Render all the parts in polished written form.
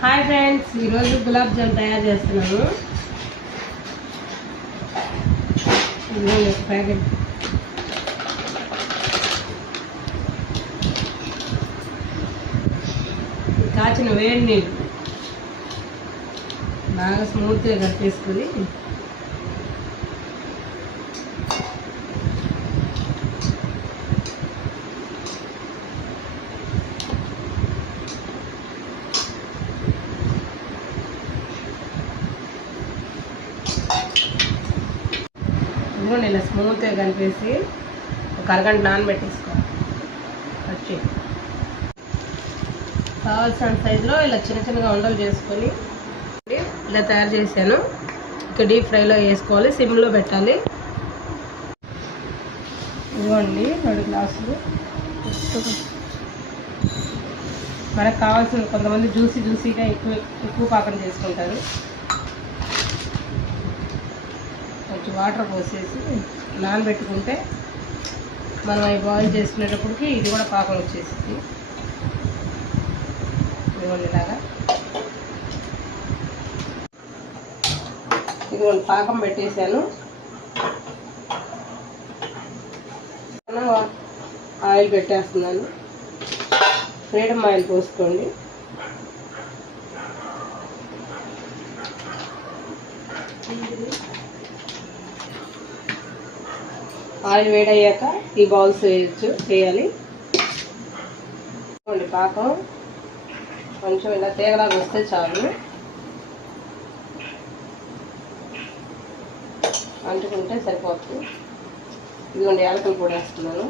Hi friends, ఈరోజు గులాబ్ జామ్ తయారు చేస్తున్నాము. ప్యాకెట్ కాచిన వేడి నీళ్ళు బాగా స్మూత్గా కలిపేసుకొని ఇలా స్మూత్గా కలిపేసి ఒక అరగంట నానబెట్టేసుకోవాలి. వచ్చి కావాల్సిన సైజులో ఇలా చిన్న చిన్నగా ఉండలు చేసుకొని ఇలా తయారు చేశాను. ఇక డీప్ ఫ్రైలో వేసుకోవాలి, సిమ్లో పెట్టాలి. ఇదిగోండి 2 గ్లాసులు. మనకు కావాల్సిన కొంతమంది జ్యూసీగా ఎక్కువ పాకం చేసుకుంటారు. కొంచెం వాటర్ పోసేసి నానబెట్టుకుంటే మనం అవి బాయిల్ చేసుకునేటప్పటికి ఇది కూడా పాకం వచ్చేసింది. ఇదిగోండిలాగా ఇదిగోండి పాకం పెట్టేశాను. ఆయిల్ పెట్టేస్తున్నాను. ఫ్రీడమ్ ఆయిల్ పోసుకోండి. ఆయిల్ వేడయ్యాక ఈ బౌల్స్ వేయాలి. పాకం కొంచెం ఇలా తీగలాగా వస్తే చాలు. అంటుకుంటే సరిపోతుంది. ఇదిగోండి యాలకుల పొడి వేస్తున్నాను.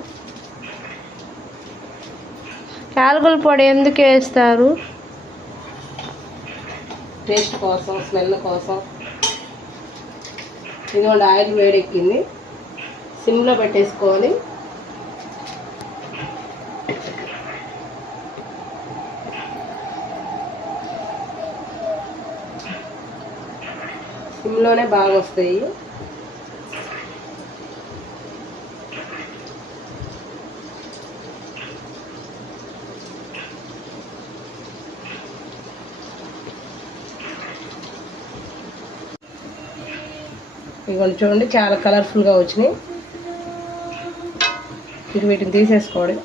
యాలకుల పొడి ఎందుకు వేస్తారు? టేస్ట్ కోసం, స్మెల్ కోసం. ఇదిగోండి ఆయిల్ వేడెక్కింది, సిమ్లో పెట్టేసుకోవాలి. సిమ్లోనే బాగా వస్తాయి. ఇదిగోండి చూడండి, చాలా కలర్ఫుల్గా వచ్చినాయి. ఇక వీటిని తీసేసుకోవడం.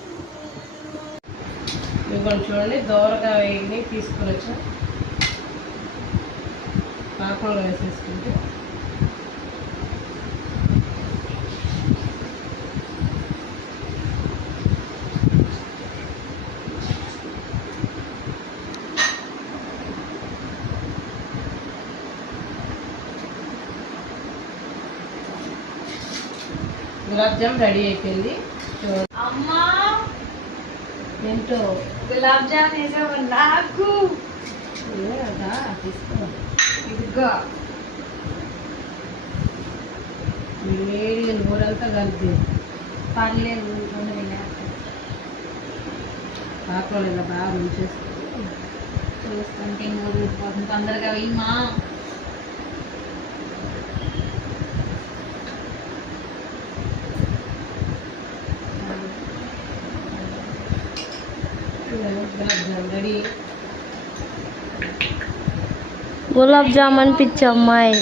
ఇదిగోండి చూడండి, దోరగా వేగి తీసుకొని వచ్చా పాకంలో వేసేసుకుంటే గులాబ్ జామ్ రెడీ అయిపోయింది. అమ్మా ఏంటో గులాబ్ జామ్ వేసావు నాకు. తీసుకో, ఇదిగో వేడి ఊరంతా కలిపి పర్లేదు పాకంలో ఇలా బాగా ఉంచేసుకొని చూస్తుంటే ఊరిపోతుంది. తొందరగా వెయ్యమా. గులాబ్ జామ్ రెడీ. గులాబ్ జామ్ అనిపించే అమ్మాయి.